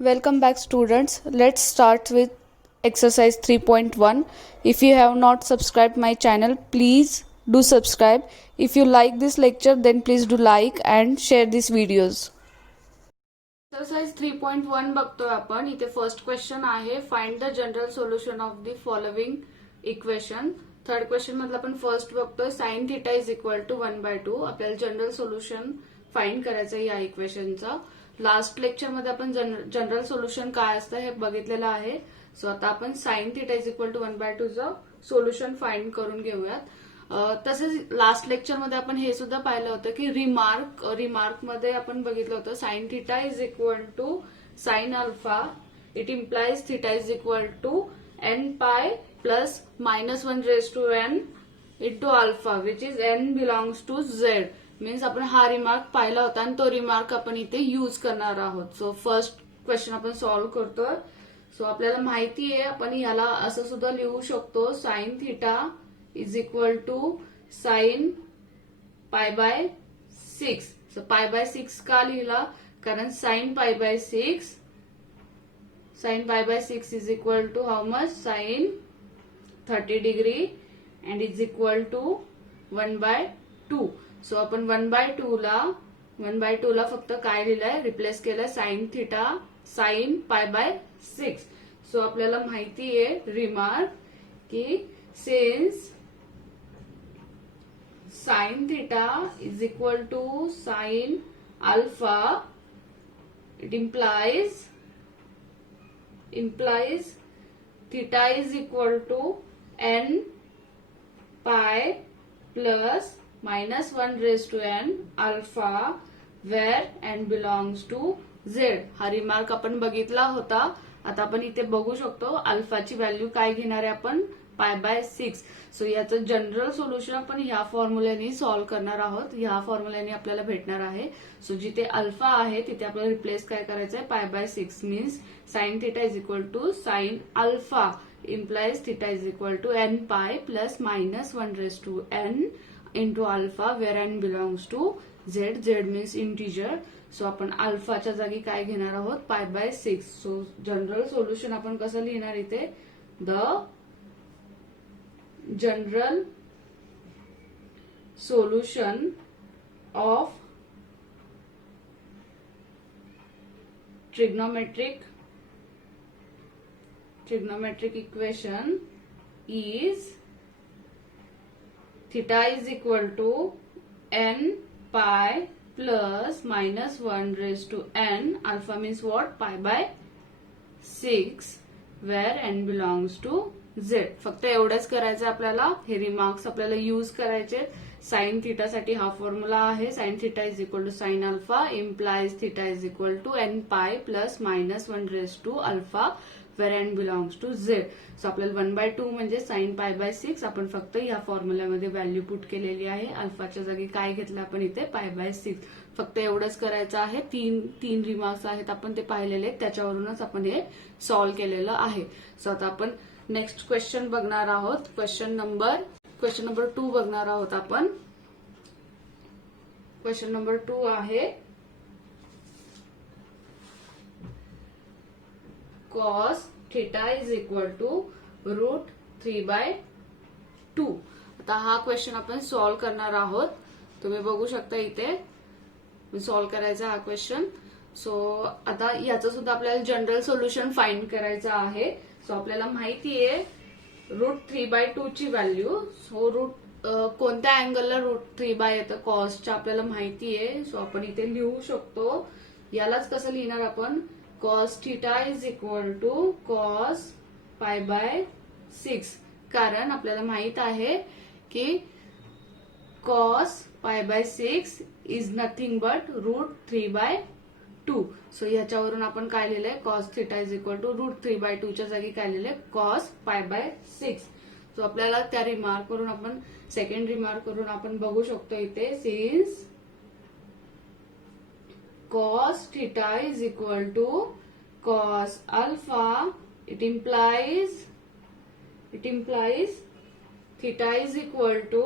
Welcome back students. Let's start with exercise 3.1. If you have not subscribed my channel, please do subscribe. If you like this lecture, then please do like and share these videos. Exercise 3.1 बघतोय आपण. इथे first question आहे, find the general solution of the following equation. Third question मधला आपण first बघतोय, sine theta is equal to 1/2. आपल्याला general solution find करायचं या इक्वेशनचा. लास्ट लेक्चर मध्ये आपण जनरल सोल्युशन काय असतं हे बघितलेलं आहे. सो आता आपण sine theta is equal to 1/2 चं सोल्युशन फाइंड करून घेऊयात. तसेच लास्ट लेक्चर मध्ये आपण हे सुद्धा पाहिलं होतं की रिमार्क मध्ये आपण बघितलं होतं sine theta is equal to sine alpha. It implies theta is equal to n pi plus -1 raise to n into alpha which is n belongs to z. Means आपण हा रिमार्क पाहिला होता आणि तो रिमार्क आपण इथे यूज करणार आहोत. सो फर्स्ट क्वेश्चन आपण सॉल्व्ह करतोय. सो आपल्याला माहिती आहे आपण याला असं सुद्धा लिहू शकतो, sine theta is equal to sine pi bye 6. So pi bye 6 का लिहिला, कारण sine pi bye 6 is equal to how much, sine 30 degree and is equal to 1/2. So आपण 1/2 ला फक्त काय लिहिलंय, रिप्लेस केलंय sine theta sine pi bye 6. So आपल्याला माहिती आहे रिमार्क की since sin theta is equal to sin alpha, it implies theta is equal to n pi plus -1 raised to n alpha where n belongs to z. हा remark आपण बघितला होता. आता आपण इथे बघू शकतो अल्फाची व्हॅल्यू काय घेणार आहे आपण, पाय बाय 6. सो याचं जनरल सोल्युशन आपण ह्या फॉर्म्युल्याने सॉल्व्ह करणार आहोत. ह्या फॉर्म्युल्याने आपल्याला भेटणार आहे. सो जिथे अल्फा आहे तिथे आपल्याला रिप्लेस काय करायचं आहे, pi bye 6. Means sine theta is equal to sine alpha implies theta is equal to n pi plus -1 raise to n into alpha where n belongs to z. z means integer. So आपण अल्फाच्या जागी काय घेणार आहोत, pi by 6. So general solution आपण कसं लिहिणार इथे, the general solution of trigonometric equation is theta is equal to n pi plus -1 raised to n. Alpha means what, pi by 6 where n belongs to z. फक्त एवढंच करायचं आपल्याला. हे remarks आपल्याला यूज करायचे. साइन थिटा साठी हा formula आहे, sine theta is equal to sine alpha implies theta is equal to n pi plus -1 raise to alpha where n belongs to z. So आपल्याला 1/2 म्हणजे साइन पाय बाय 6. आपण फक्त या फॉर्म्युल्यामध्ये value put केलेली आहे. अल्फाच्या जागी काय घेतलं आपण इथे, पाय बाय 6. फक्त एवढंच करायचं आहे. तीन रिमार्क्स आहेत आपण ते पाहिलेले, त्याच्यावरूनच आपण हे सॉल्व्ह केलेलं आहे. सो आता आपण नेक्स्ट क्वेश्चन बघणार आहोत. क्वेश्चन नंबर 2 बघणार आहोत आपण. क्वेश्चन नंबर 2 आहे, cos theta is equal to √3/2. आता हा क्वेश्चन आपण सॉल्व्ह करणार आहोत. तुम्ही बघू शकता इथे सॉल्व्ह करायचा हा क्वेश्चन. सो आता याचं सुद्धा आपल्याला जनरल सोल्युशन फाइंड करायचं आहे. सो आपल्याला माहिती आहे √3/2 ची व्हॅल्यू. सो कोणत्या अँगलला √3 येतं, कॉसच्या आपल्याला माहिती आहे. सो आपण इथे लिहू शकतो. यालाच कसं लिहिणार आपण, cos theta is equal to cos pi by 6. कारण आपल्याला माहित आहे की cos pi by 6 is nothing but √3/2. So ह्याच्यावरून आपण काय लिहिलंय, cos theta is equal to √3/2 च्या जागी काय लिहिलंय, cos पाय बाय 6. सो आपल्याला त्या रिमार्क वरून आपण सेकंड रिमार्क वरून आपण बघू शकतो इथे, since cos theta is equal to cos alpha, it implies theta is equal to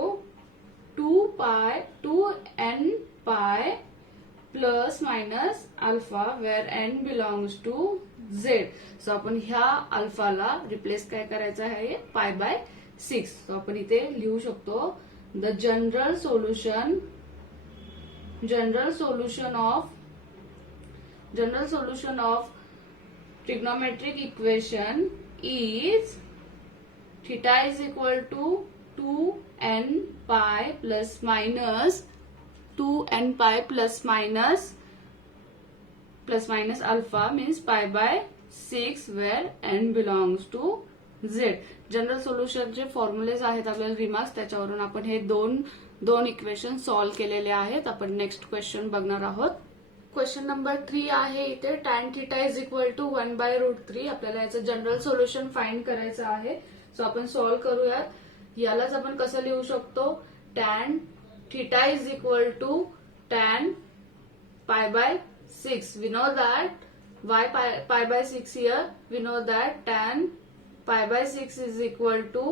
2n pi plus minus alpha where n belongs to Z. So आपण ह्या अल्फाला रिप्लेस काय करायचं आहे, पाय बाय 6. सो आपण इथे लिहू शकतो the general solution of trigonometric equation is theta is equal to 2n pi plus minus 2n pi plus minus alpha means pi by 6 where n belongs to z. General सोल्युशनचे formulae आहेत आपल्याला remarks, त्याच्यावरून आपण हे दोन equation solve केलेले आहेत. आपण नेक्स्ट क्वेश्चन बघणार आहोत. क्वेश्चन नंबर 3 आहे इथे tan theta is equal to 1/√3. आपल्याला याचं जनरल सोल्युशन फाइंड करायचं आहे. सो आपण सॉल्व्ह करूयात. यालाच आपण कसं लिहू शकतो, tan theta is equal to tan pi by 6. We know that why pi by 6 here. We know that tan pi by 6 is equal to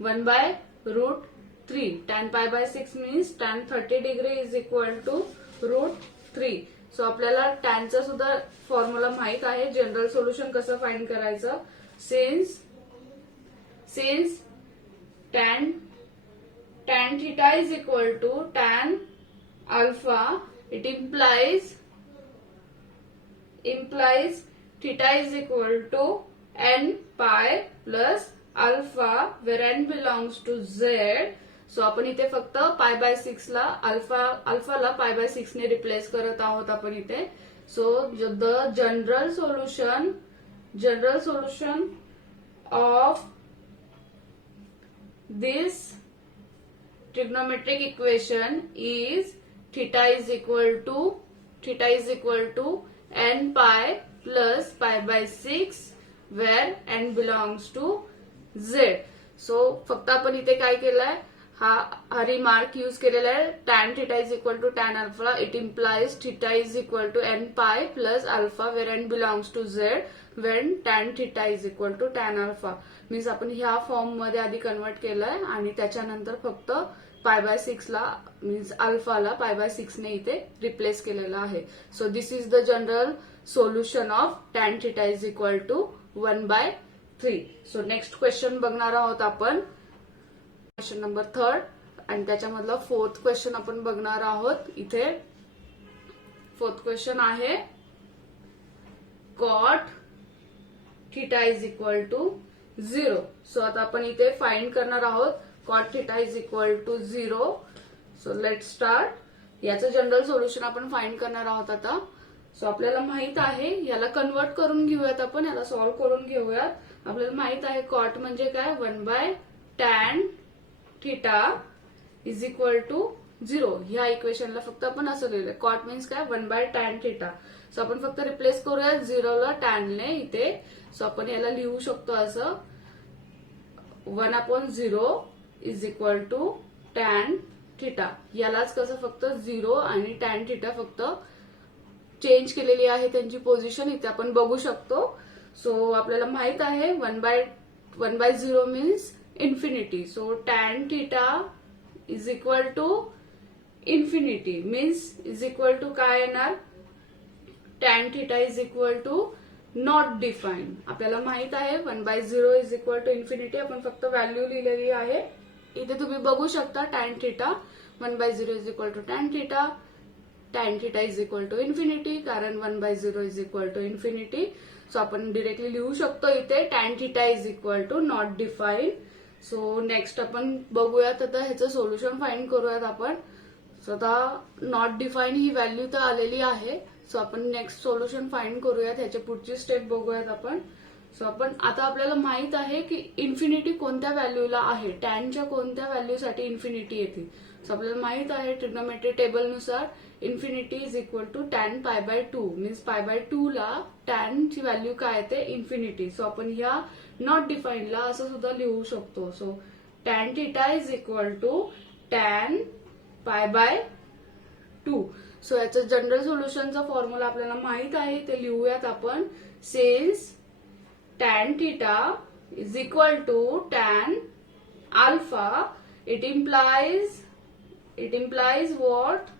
1/√3. Tan pi by 6 means tan 30 degree is equal to √3. So आपल्याला टॅनचा सुद्धा formula माहित आहे. General solution कसं find करायचं, since tan theta is equal to tan alpha, it implies theta is equal to n pi plus alpha where n belongs to z. So आपण इथे फक्त pi by 6 ला अल्फाला पाय बाय 6 ने replace करत आहोत आपण इथे. So the general solution of this trigonometric equation is theta is equal to n pi plus pi bye 6 where n belongs to z. So फक्त आपण इथे काय केलंय, हा रिमार्क यूज केलेला आहे. tan theta is equal to tan alpha, it implies theta is equal to n pi plus alpha where n belongs to z when tan theta is equal to tan alpha. Means आपण ह्या form मध्ये आधी convert केलंय आणि त्याच्यानंतर फक्त pi by 6 ला means अल्फाला pi by 6 ने इथे रिप्लेस केलेला आहे. So this is the general solution of tan theta is equal to 1/3. So next question बघणार आहोत आपण, क्वेश्चन नंबर 3 आणि त्याच्यामधला 4th क्वेश्चन आपण बघणार आहोत. इथे 4th क्वेश्चन आहे cot theta is equal to 0. So आता आपण इथे फाइंड करणार आहोत cot theta is equal to 0. So let start. याचं जनरल सोल्युशन आपण फाइंड करणार आहोत आता. सो आपल्याला माहित आहे, याला कन्वर्ट करून घेऊयात आपण, याला सॉल्व्ह करून घेऊयात. आपल्याला माहित आहे कॉट म्हणजे काय, 1/tan theta is equal to 0. ह्या इक्वेशनला फक्त आपण असं लिहिलंय, कॉट मीन्स काय, 1/tan थिटा. सो आपण फक्त रिप्लेस करूया 0 ला tan ने इथे. सो आपण याला लिहू शकतो असं 1/0 is equal to tan theta. यालाच कसं फक्त 0 आणि tan थिटा फक्त चेंज केलेली आहे त्यांची पोझिशन, इथे आपण बघू शकतो. सो आपल्याला माहित आहे 1/0 means infinity. So tan theta is equal to infinity means is equal to काय येणार, tan theta is equal to not define. आपल्याला माहित आहे 1/0 इज इक्वल टू इन्फिनिटी. आपण फक्त व्हॅल्यू लिहिलेली आहे इथे, तुम्ही बघू शकता. tan theta 1/0 is equal to tan theta, tan theta is equal to infinity, कारण 1/0 is equal to infinity. So आपण डिरेक्टली लिहू शकतो इथे tan theta is equal to not define. So next आपण बघूयात आता ह्याचं सोल्युशन फाइंड करूयात आपण. सो आता नॉट डिफाईन ही व्हॅल्यू तर आलेली आहे. सो आपण नेक्स्ट सोल्युशन फाइंड करूयात, ह्याची पुढची स्टेप बघूयात आपण. सो आपण आता आपल्याला माहित आहे की इन्फिनिटी कोणत्या व्हॅल्यूला आहे, टॅनच्या कोणत्या व्हॅल्यूसाठी इन्फिनिटी येते. सो आपल्याला माहित आहे ट्रिग्नोमेट्री टेबल नुसार infinity is equal to tan π/2 means π/2 ला tan ची व्हॅल्यू काय येते, इन्फिनिटी. सो आपण ह्या नॉट डिफाईनला असं सुद्धा लिहू शकतो. So tan theta is equal to tan π/2. So याचं जनरल सोल्युशनचा फॉर्म्युला आपल्याला माहित आहे, ते लिहूयात आपण. Since tan theta is equal to tan alpha, it implies what?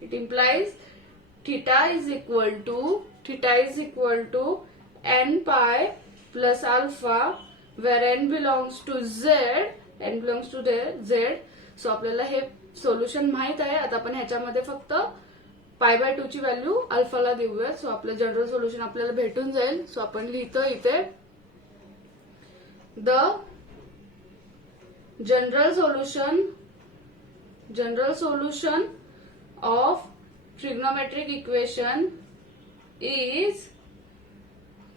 It implies theta is equal to n pi plus alpha where n belongs to z, z. So आपल्याला हे सोल्युशन माहित आहे. आता आपण ह्याच्यामध्ये फक्त पाय बाय 2 ची व्हॅल्यू अल्फाला देऊया. सो आपलं जनरल सोल्युशन आपल्याला भेटून जाईल. सो आपण लिहितो इथे the general solution of trigonometric equation is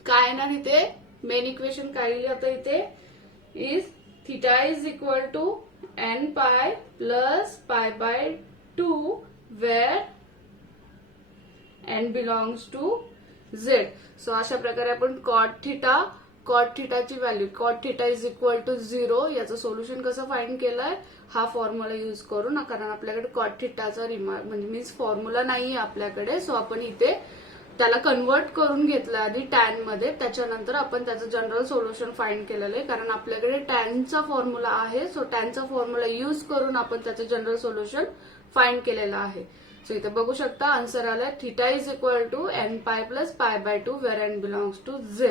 काय ना इथे मेन इक्वेशन काय लिहिली आता इथे is theta is equal to n pi plus pi by 2 where n belongs to z. सो अशा प्रकारे आपण cot theta ची value cot theta is equal to 0 याचं सोल्युशन कसं फाइंड केलंय हा फॉर्म्युला यूज करून, कारण आपल्याकडे cot thetaचा म्हणजे मीन्स फॉर्म्युला नाहीये आपल्याकडे. सो आपण इथे त्याला कन्वर्ट करून घेतलं आधी टॅन मध्ये, त्याच्यानंतर आपण त्याचं जनरल सोल्युशन फाइंड केलेलं आहे. कारण आपल्याकडे टॅनचा फॉर्म्युला आहे. सो टॅनचा फॉर्म्युला यूज करून आपण त्याचं जनरल सोल्युशन फाइंड केलेलं आहे. सो इथे बघू शकता आन्सर आलाय theta is equal to n pi plus pi by 2 where n belongs to z.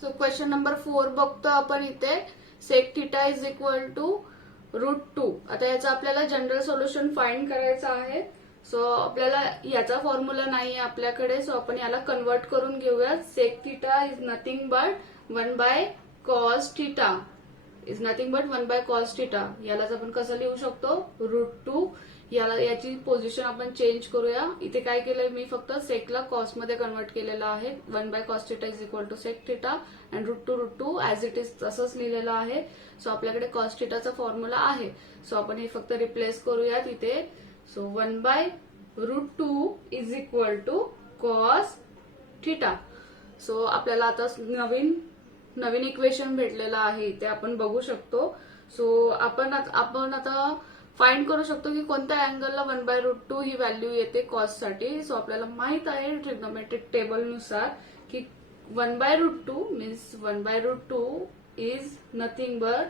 So question number 4 बघतो आपण इथे sec theta is equal to √2. आता याचं आपल्याला जनरल सोल्युशन फाइंड करायचं आहे. सो आपल्याला याचा फॉर्म्युला नाहीये आपल्याकडे. सो आपण याला कन्वर्ट करून घेऊया. Sec theta is nothing but 1 by cos theta is nothing but 1 by cos theta. यालाच आपण कसं लिहू शकतो √2. याची पोझिशन आपण चेंज करूया. इथे काय केलंय मी फक्त सेकला कॉस मध्ये कन्वर्ट केलेलं आहे. 1 by cos theta is equal to sec theta and √2 as it is तसंच लिहिलेलं आहे. सो आपल्याकडे कॉस थीटाचा फॉर्म्युला आहे. सो आपण हे फक्त रिप्लेस करूयात इथे. So 1 bye √2 is equal to cos theta. So आपल्याला आता नवीन इक्वेशन भेटलेलं आहे इथे आपण बघू शकतो. सो आपण आता फाइंड करू शकतो की कोणत्या अँगलला 1 बाय √2 ही व्हॅल्यू येते कॉस साठी. सो आपल्याला माहित आहे ट्रिग्नोमेट्रिक टेबल नुसार की 1 bye √2 means 1 bye √2 is nothing but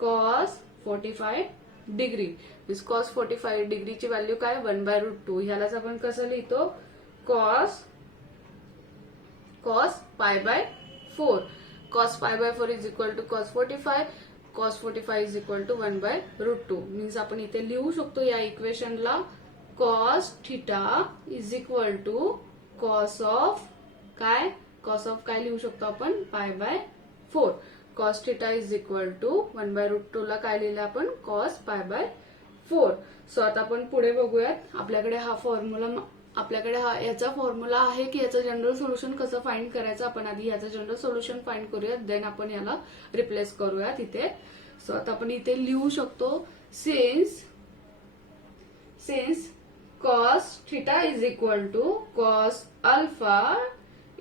cos 45 degree. Means cos 45 डिग्रीची व्हॅल्यू काय 1 बाय √2. ह्यालाच आपण कसं लिहितो cos pi by 4. Cos pi by 4 is equal to cos 45. Cos 45 is equal to 1 bye √2. Means आपण इथे लिहू शकतो या इक्वेशनला cos theta is equal to cos of काय लिहू शकतो आपण pi by 4. Cos theta is equal to 1 bye √2 ला काय लिहिलं आपण कॉस पाय बाय 4. सो आता आपण पुढे बघूयात. आपल्याकडे याचा फॉर्म्युला आहे की याचं जनरल सोल्युशन कसं फाइंड करायचं. आपण आधी याचं जनरल सोल्युशन फाइंड करूयात, देन आपण याला रिप्लेस करूयात इथे. सो आता आपण इथे लिहू शकतो since cos theta is equal to cos alpha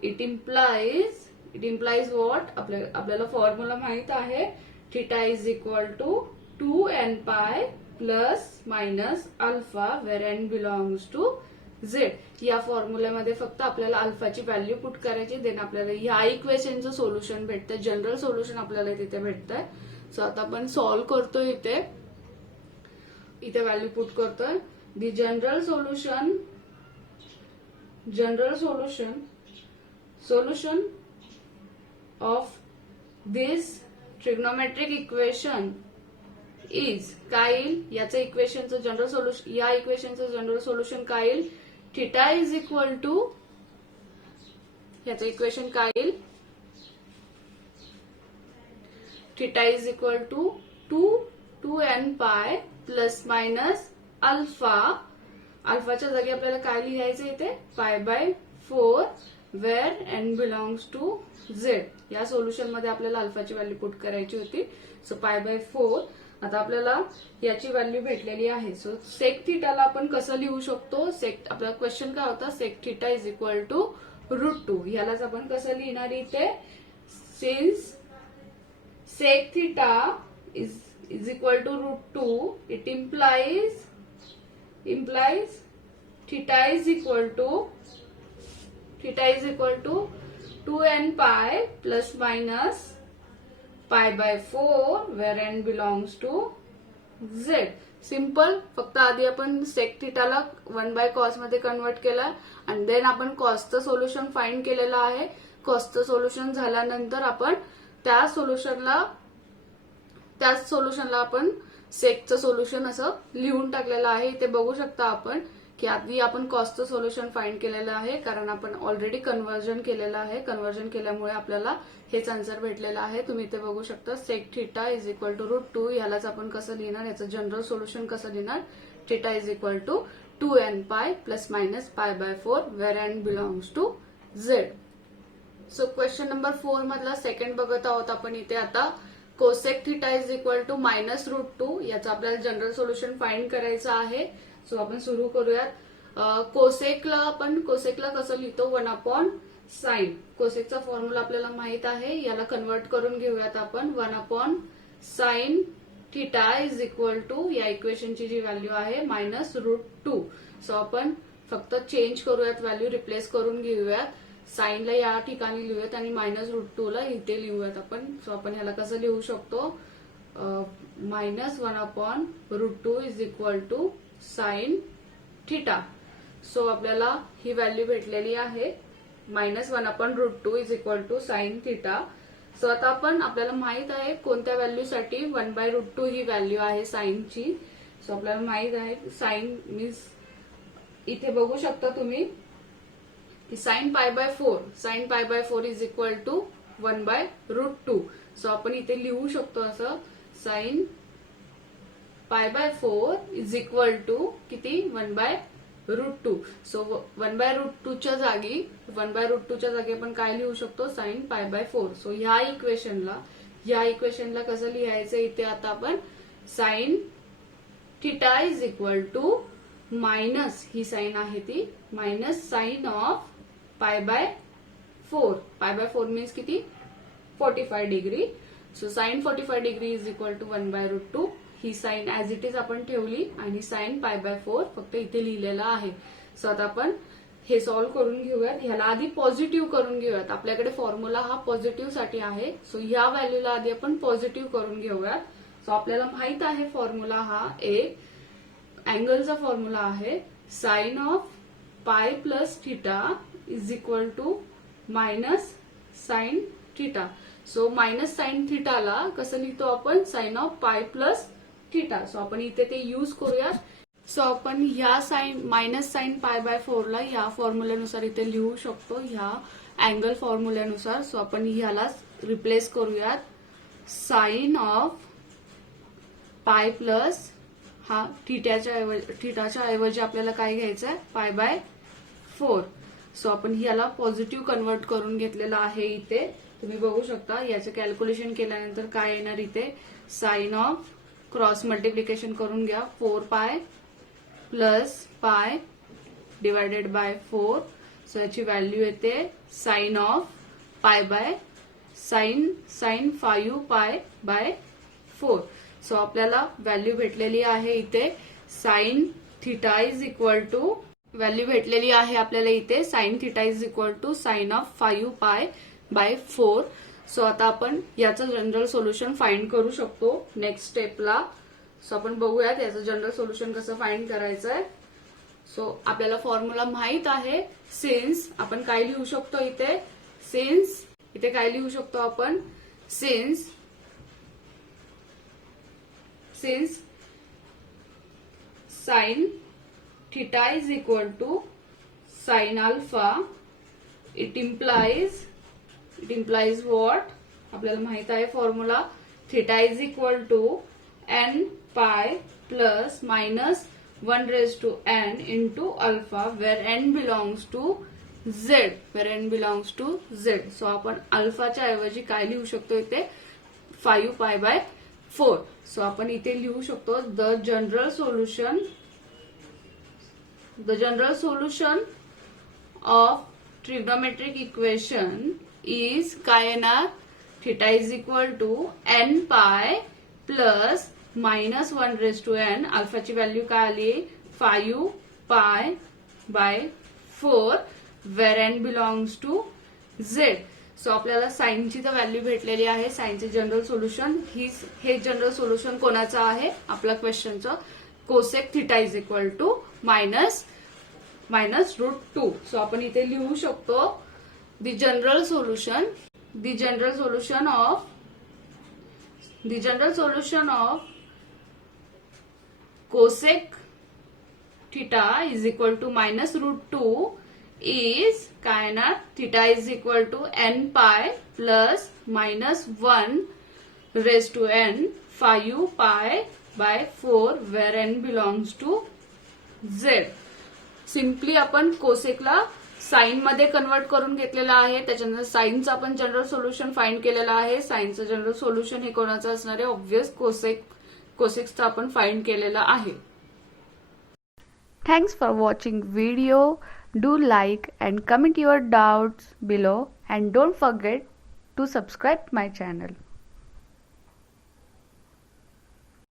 it implies what. आपल्याला फॉर्म्युला माहित आहे theta is equal to 2n pi plus minus alpha where n belongs to z. या फॉर्म्युल्यामध्ये फक्त आपल्याला अल्फाची व्हॅल्यू पुट करायची, देन आपल्याला ह्या इक्वेशनचं सोल्युशन भेटतं, जनरल सोल्युशन आपल्याला तिथे भेटतंय. सो आता आपण सॉल्व्ह करतोय इथे व्हॅल्यू पुट करतोय. The general solution of this trigonometric equation is काय येईल याचं इक्वेशनचं जनरल सोल्युशन, या इक्वेशनचं जनरल सोल्युशन काय येईल थीटा इज इक्वल टू याचं इक्वेशन काय येईल theta is equal to 2n pi plus minus अल्फाच्या जागी आपल्याला काय लिहायचं इथे pi by 4 where n belongs to z. या सोल्युशन मध्ये आपल्याला अल्फाची व्हॅल्यू पुट करायची होती. So pi by 4. आता आपल्याला याची व्हॅल्यू भेटलेली आहे. सो सेक थीटाला आपण कसं लिहू शकतो. आपला क्वेश्चन काय होता sec theta is equal to √2. यालाच आपण कसं लिहिणार इथे since sec theta is equal to √2 it implies theta is equal to 2n pi plus minus pi by 4 where n belongs to z. Simple. फक्त आधी आपण सेक थिटाला 1/cos मध्ये कन्वर्ट केला आणि देन आपण कॉसचं सोल्युशन फाइंड केलेलं आहे. कॉसचं सोल्युशन झाल्यानंतर आपण त्याच सोल्युशनला आपण सेकचं सोल्युशन असं लिहून टाकलेलं आहे. इथे बघू शकता आपण की आधी आपण कॉसचं सोल्युशन फाइंड केलेलं आहे, कारण आपण ऑलरेडी कन्व्हर्जन केलेलं आहे. कन्व्हर्जन केल्यामुळे आपल्याला हेच आन्सर भेटलेलं आहे. तुम्ही इथे बघू शकता sec theta is equal to √2. ह्यालाच आपण कसं लिहिणार, याचं जनरल सोल्युशन कसं लिहिणार, theta is equal to 2n pi plus minus π/4 where n belongs to Z. So question number 4 मधला सेकंड बघत आहोत आपण इथे आता. Cosec theta is equal to minus √2. याचं आपल्याला जनरल सोल्युशन फाइंड करायचं आहे. सो आपण सुरू करूयात. कोसेकला कसं लिहितो, 1/sin. कोसेकचा फॉर्म्युला आपल्याला माहित आहे. याला कन्वर्ट करून घेऊयात आपण. 1/sin theta is equal to या इक्वेशनची जी व्हॅल्यू आहे मायनस √2. सो आपण फक्त चेंज करूयात, व्हॅल्यू रिप्लेस करून घेऊयात. साईनला या ठिकाणी लिहूयात आणि मायनस √2 ला इथे लिहूयात आपण. सो आपण ह्याला कसं लिहू शकतो, minus 1/√2 is equal to sine theta. So आपल्याला ही व्हॅल्यू भेटलेली आहे, minus 1/√2 is equal to sine theta. So आता आपण आपल्याला माहित आहे कोणत्या व्हॅल्यूसाठी 1/√2 ही व्हॅल्यू आहे साईनची. सो आपल्याला माहित आहे साइन मीन्स इथे बघू शकता तुम्ही की sine π/4 is equal to 1/√2. So आपण इथे लिहू शकतो असं, साइन π/4 इज इक्वल टू किती, 1/√2. सो 1/√2 च्या जागी आपण काय लिहू शकतो, साइन π/4. सो ह्या इक्वेशनला कसं लिहायचं इथे आता आपण, sine theta is equal to minus, ही साइन आहे ती मायनस साइन ऑफ π/4. π/4 मीन्स किती, 45 degree. So sine 45 degree is equal to 1/√2. ही साइन ऍज इट इज आपण ठेवली आणि साइन π/4 फक्त इथे लिहिलेला आहे. सो आता आपण हे सॉल्व्ह करून घेऊयात. ह्याला आधी पॉझिटिव्ह करून घेऊयात. आपल्याकडे फॉर्म्युला हा पॉझिटिव्ह साठी आहे. सो ह्या व्हॅल्यूला आधी आपण पॉझिटिव्ह करून घेऊयात. सो आपल्याला माहित आहे फॉर्म्युला हा एक अँगलचा फॉर्म्युला आहे, sine of pi plus theta is equal to minus sine theta. So minus sine थिटाला कसं लिहितो आपण, sine of pi plus theta. So आपण इथे ते यूज करूयात. सो आपण ह्या मायनस साइन π/4 ला ह्या फॉर्म्युल्यानुसार इथे लिहू शकतो, ह्या अँगल फॉर्म्युल्यानुसार. सो आपण ह्यालाच रिप्लेस करूयात, साइन ऑफ पाय प्लस हा थिटाच्या ऐवजी आपल्याला काय घ्यायचं आहे, π/4. सो आपण ह्याला पॉझिटिव्ह कन्वर्ट करून घेतलेलं आहे. इथे तुम्ही बघू शकता याचं कॅल्क्युलेशन केल्यानंतर काय येणार, इथे साइन ऑफ क्रॉस मल्टिप्लिकेशन करून घ्या, 4π plus pi divided by 4. So याची व्हॅल्यू येते साइन ऑफ साइन 5π/4. सो आपल्याला व्हॅल्यू भेटलेली आहे इथे, sine theta is equal to value भेटलेली आहे आपल्याला इथे, sine theta is equal to sine of 5π/4. So आता आपण याचं जनरल सोल्युशन फाइंड करू शकतो नेक्स्ट स्टेपला. सो आपण बघूयात याचं जनरल सोल्युशन कसं फाइंड करायचं आहे. सो आपल्याला फॉर्म्युला माहित आहे, सिन्स आपण काय लिहू शकतो इथे, इथे काय लिहू शकतो आपण, since sine theta is equal to sine alpha, it implies what, आपल्याला माहित आहे formula, theta is equal to n pi plus minus 1/n into alpha where n belongs to Z. So आपण अल्फाच्या ऐवजी काय लिहू शकतो इथे, 5π/4. सो आपण इथे लिहू शकतो the general solution of trigonometric equation is काय येणार, theta is equal to n pi plus minus 1/n. अल्फाची व्हॅल्यू काय आली, 5π/4 where n belongs to Z. So आपल्याला साइनची तर व्हॅल्यू भेटलेली आहे, साइनचे जनरल सोल्युशन. हे जनरल सोल्युशन कोणाचं आहे, आपल्या क्वेश्चनचं, cosec theta is equal to minus √2. So आपण इथे लिहू शकतो the general solution of cosec theta is equal to minus √2 is काय ना थिटा is equal to n pi plus minus 1 raised to n 5 pi by 4 where n belongs to z. Simply आपण कोसेकला sign मध्ये convert करून घेतलेला आहे. त्याच्यानंतर साइनचं आपण जनरल सोल्युशन फाइंड केलेलं आहे. साइनचं जनरल सोल्युशन हे कोणाचं असणार आहे? ऑब्व्हियस कोसेक्सचं आपण फाइंड केलेलं आहे. Thanks for watching video. Do like and comment your doubts below and don't forget to subscribe my channel.